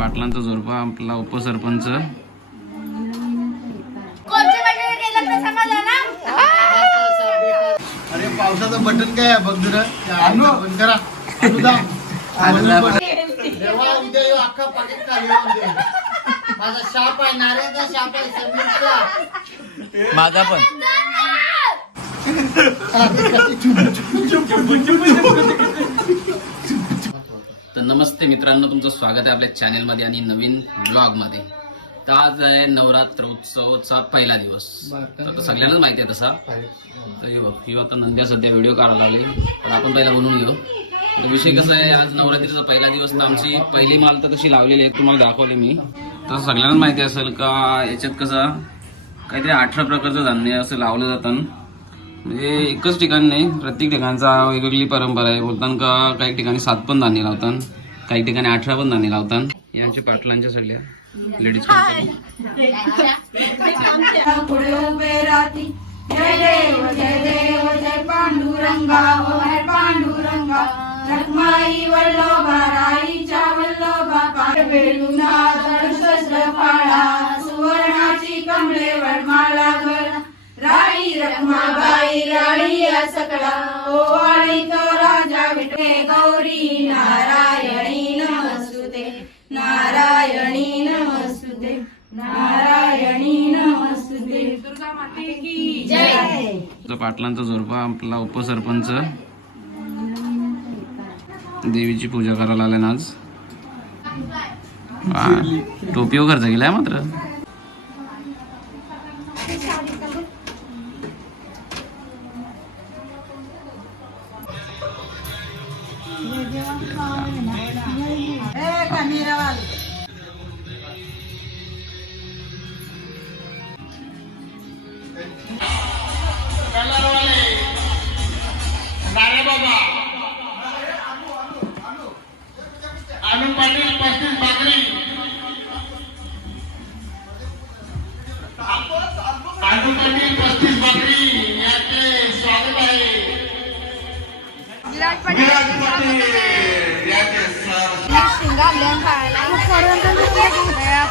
पाटलांचा जोरपा आपला उपसरपंच अरे पावसाचं बटन काय आहे बघ जरा आणू बंद करा आणू दाम. देवा, उद्या येऊ, अख्खा पाकिट खाली येऊन दे. माझा शाप आहे नारळाचा शाप आहे समीरचा माझा पण तर नमस्ते मित्रांनो तुमचं स्वागत आहे आपल्या चॅनेलमध्ये आणि नवीन ब्लॉगमध्ये. तर आज आहे नवरात्र उत्सवचा पहिला दिवस. तर आता सगळ्यांनाच माहिती आहे तसा. तर बघ ही आता नंद्या सध्या व्हिडिओ काढायला लागली. तर आपण पहिला बनवून घेऊ. तर विषय कसा आहे आज नवरात्रीचा पहिला दिवस तर आमची पहिली माल तर तशी लावलेली आहे तुम्हाला दाखवले मी. तर सगळ्यांनाच माहिती असेल का याच्यात कसं काहीतरी अठरा प्रकारचं धान्य असं लावलं जातं. म्हणजे एकच ठिकाण नाही प्रत्येक ठिकाणचा वेगवेगळी परंपरा आहे. बोलताना का काही ठिकाणी सात पण धान्य लावतात काही ठिकाणी अठरा पण धान्य लावतात यांच्या पाटलांच्या सगळ्या लेडीज पुढे उभे राहती जय देव जय देव जय पांडुरंगा ओ हर पांडुरंगा. उमाबाई राई राणी सकळा. ओ आणि तो राजा विठे गौरी नारायणी नमस्तुते. नारायणी नमस्तुते. नारायणी नमस्तुते. दुर्गा माते की जय. पाटलांचा झोरपा आपला उपसरपंच. देवीची पूजा करायला आल्या आज. टोपी वगैरे गेलाय मात्र. आणून पाटील पस्तीस बाकरी आणून पाटील. पस्तीस बाकरी याचे स्वागत. आहे विराट पटेल याचे सर शिंगारल्या खायला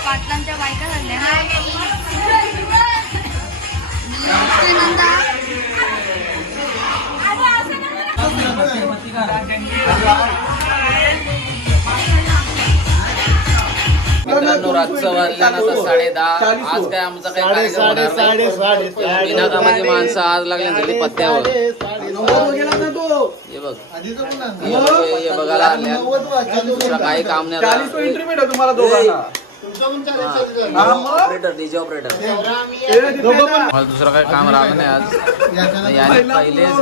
पाटलांच्या बायका झाल्या. रातचं वाजल्या ना तर साडे दहा आज काय आमचा काही कार्यक्रम होणार नाही. बिना कामाची माणसं आज पत्त्यावर. हे बघ. हे बघ, हे बघायला आल्या दुसरं काही काम नाही आता. ऑपरेटर डीजे ऑपरेटर मला दुसरं काही काम राहिलं नाही आज. याने पहिलेच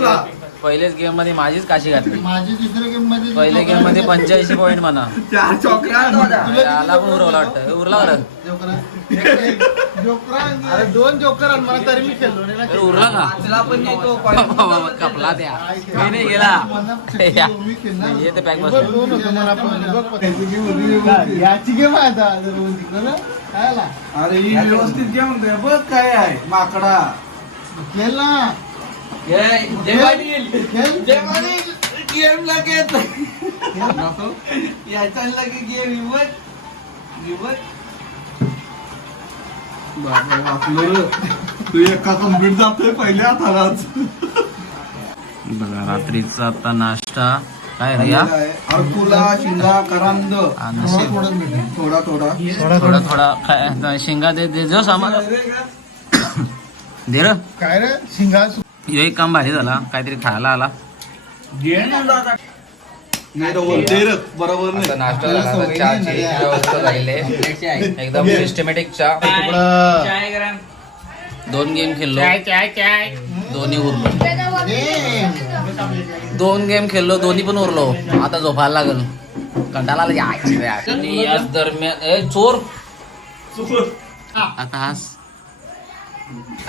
पहिलेच गेममध्ये माझीच काशी घातली. माझी दुसऱ्या गेममध्ये पहिले गेममध्ये पंच्याऐंशी पॉईंट म्हणा. याला पण उरवला वाटतं. उरला अरे दोन जोकर आण. मला तरी मी खेळलो नाही ना. उरला का? कपला त्या. मी नाही गेला. या. मी खेळणार येते पॅक बस दोन होते मला पण. बघ, बघ. याची गेम आहे आता. दोन तिकडं ना. काय आला? अरे ही व्यवस्थित घे म्हणतोय बघ काय आहे. माकडा. खेळ ना. खेळ गेम लागेल याच्या लागे गेम विवत विवत बापरे, वाचलं रे. तू एका कंप्लीट जातोय पहिल्या हातालाच. बघा रात्रीचा आता नाश्ता. काय रे या? अरकुला शिंगा करांद. नशीब. थोडा थोडा थोडा. थोडा काय आता शेंगा दे दे. जो सामान. दे र. काय रे? शिंगा ह्यो एक काम भारी झाला काहीतरी खायला आला. बरोबर आता नाश्ता झाला आता चहाची व्यवस्था झालेली आहे? एकदम सिस्टमॅटिक चहा. तुकडं. दोन गेम खेळलो. दोन्ही उरलो. दोन गेम खेळलो दोन्ही पण उरलो. आता झोपायला लागल. कंटाळा आला. याच दरम्यान ए चोर. आता हास.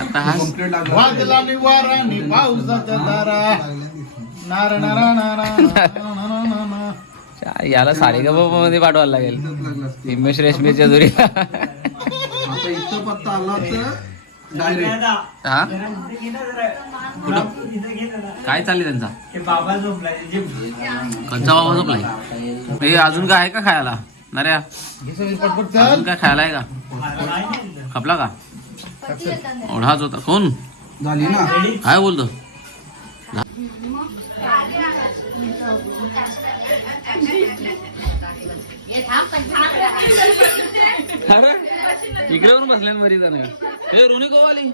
आता लागला वाजला नि वारा नि पावसाचा दारा. नार नारा नारा नारा नारा. याला सारेगममध्ये पाठवायला लागेल. हिमेश रेशमीच्या जोरी. आता इथं पत्ता आला तर हा? काय चाललंय त्यांचा? बाबा झोपलाय जे कंचा बाबा झोपलाय? हे अजून काय आहे का खायला? नऱ्या? हे पटपट अजून काय खायला आहे का? खपला का? ओढाच होता कोण झाली ना? काय बोलतो अरे इकडे पण बसले बरी जण हे रुनी कोवाली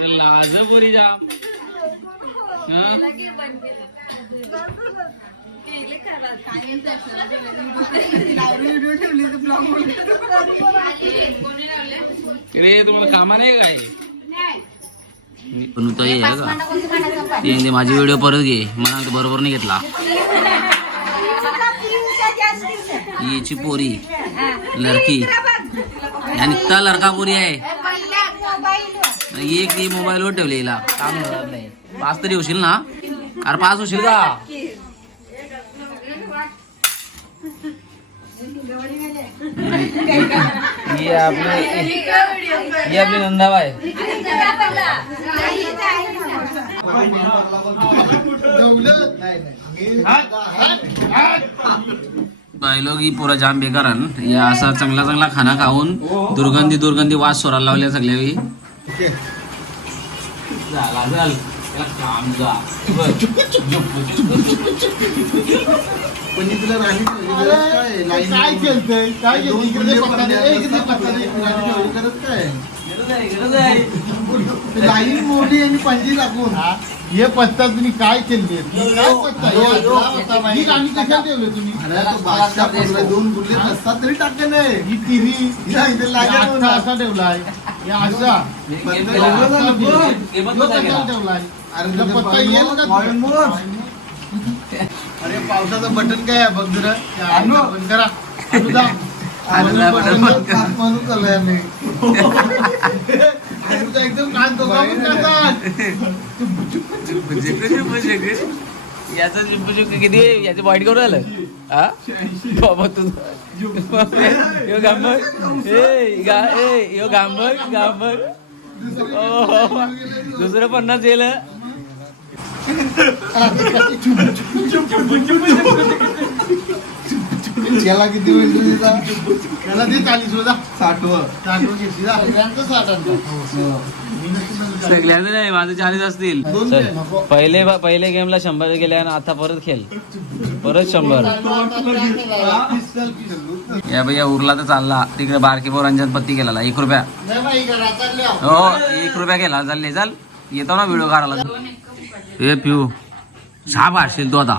अरे लाज पुरी जा रे तुम्हाला कामा नाही काय पण तो ये का? ते माझी व्हिडिओ परत घे. मला बरोबर नाही घेतला. याची पोरी लडकी. या निघता लडका पोरी आहे. एक ती मोबाईलवर ठेवली हिला. काम करत नाही. पाच तरी होशील ना? अरे पाच होशील का? ही आपली ही आपली नंदाबाई की पुरा जाम बेकारण या असा चांगला चांगला खाना खाऊन दुर्गंधी दुर्गंधी वास सोरायला लावल्या सगळ्या वेळी झाला झाल त्याला काम जा. पण तुला राणी अरे, काय? केलतंय काय केलं इकडे पत्ता दे, ए, इकडे पत्ता दे. करत काय? गरज आहे लाईन मोडी आणि पंजी लागून हे? पत्ता तुम्ही काय केले काय पत्ता हे ही गाणी कशाला ठेवले तुम्ही? अरे तो बादशाह दोन असतात तरी टाकले ही तिरी इथे लागेल असा म्हणून. असा ठेवलाय. या असा ते अरे पावसाचं बटन काय आहे? बघ जरा. बंद करा. एकदम कान दोघांहून याचं याचा चिंपू किती याचं वाईट करून आलं. हा? बाबा तू यो गांभर ए गा ए यो गांभर गांभर हो, हो. दुसरं पन्नास येईल याला किती वेळ तुझा त्याला दे चालीस रोजा हो साठवं साठवून घेतली जा. नाही माझं चाळीस असतील. पहिले पहिले गेमला शंभर गेले आणि आता परत खेळ. परत शंभर. या भैया उरला तर चालला. तिकडे बारकी पोरांच्यात पत्ती केला एक रुपया. हो एक रुपया केला. चालले चाल. येतो ना व्हिडिओ काढायला. ए पिऊ. साप असशील तो आता.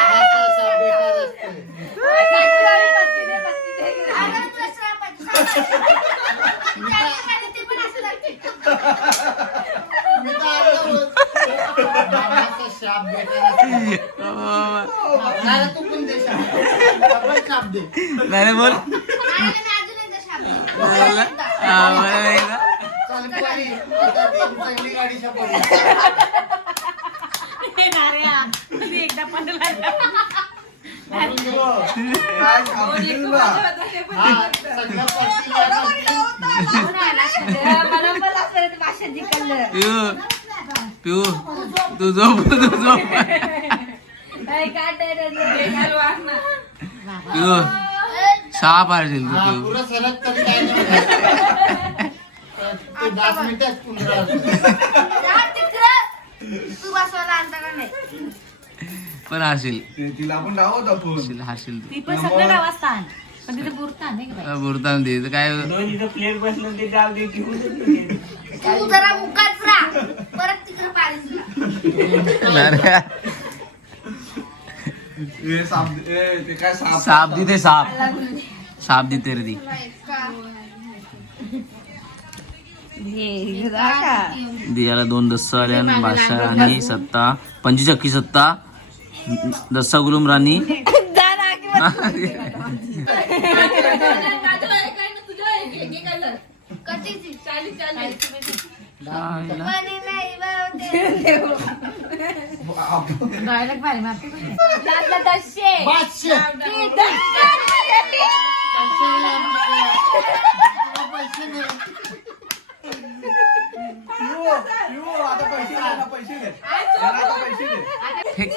नाही बोल. एकदा पण पिऊ पिऊ तू झोप तू झोप पिऊ साप असशील तू पिऊ. तू बसवायला आणता का नाही पण हसील ते तिला आपण डावत आपण. हसील हसील तू. ती पण सगळं गावात पण तिथे बुरता नाही का बाई? बुरतान दे. काय तू जरा मुकाच राहा परत तिकडे पाडीस अरे, ए, साप ए, ते काय साप? साप तिथे साप. साप देते रे ती. दियाला दोन दस्सा आल्या बादशाह राणी सत्ता. पंचवीस अक्की सत्ता. दस्सा गुलुम राणी. डायरेक्ट भारी मारते पण. पाचशे पैसे नाही आमच्याकडे. तुला पैसे नाही. पिऊ, आता पैसे दे ना, पैसे दे जरा आता पैसे दे फेक.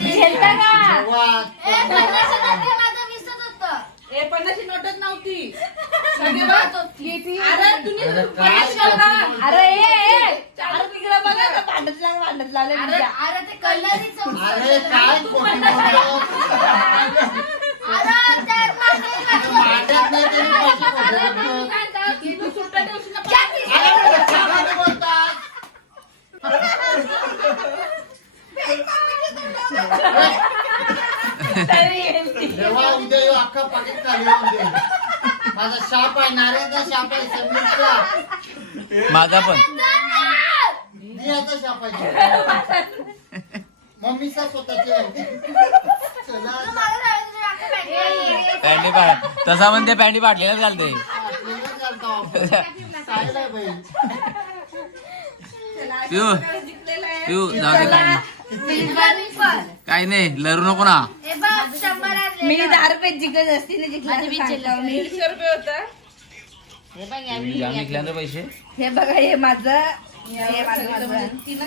खेळता का? जेव्हा ए, पन्नासशे मध्ये माझं वीसच होतं. ए पन्नासची नोटच नव्हती अरे काय अरे ए, ए. अरे तिकडे बघा ना, भांडत लागले अरे. अरे ते कलरीच अरे काय खोटी बोलतो. अरे त्यात माझे- माझे- माझ्यात नाही तरी पैसे खोटे बोलतो. अरे चांगलं बोलतात. जेव्हा उद्या येऊ अख्खा पाकिट खाली होऊन दे माझा शाप आहे नारळाचा शाप आहे समीरचा माझा पण दियाचा शाप आहे मम्मीचा स्वतःची. चला. पॅन्टी पाड तसा म्हणते पॅन्टी पाडलेलाच घालते आपल्याला चालतो आपण. चांगलं आहे बाई पिऊ पिऊ जाऊ दे काय नाही. काय नाही लरू नको ना. मी दहा रुपये जिंकत असते ना जिंकला मी. पैसे हे बघा हे माझं हे माझं माझं तीन